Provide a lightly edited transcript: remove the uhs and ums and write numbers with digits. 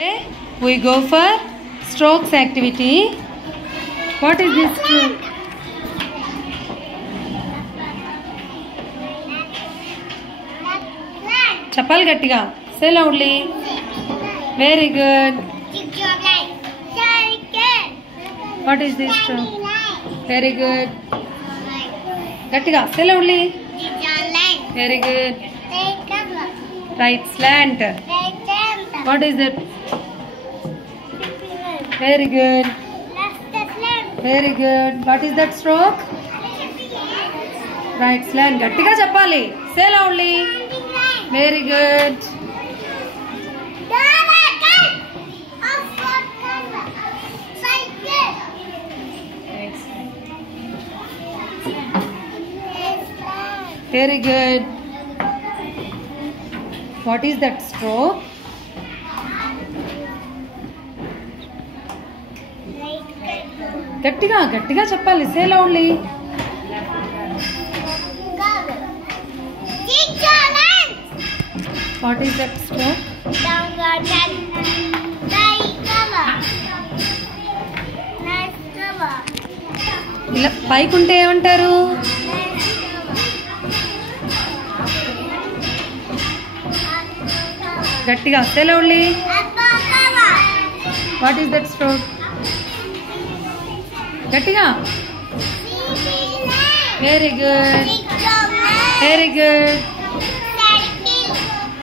Today we go for strokes activity. What is this stroke? Chapal gattiga. Say loudly. Very good. What is this stroke? Very good. Gattiga. Say loudly. Very good. Right slant. What is that? Very good. Very good. What is that stroke? Right slant. Gattiga cheppali. Say loudly. Very good. Very good. What is that stroke? గట్టిగా చెప్పాలి. Say loudly. What is that stroke? ఇలా పైకుంటే ఏమంటారు? గట్టిగా say loudly. What is that stroke? గట్టిగా. Very good. Very good.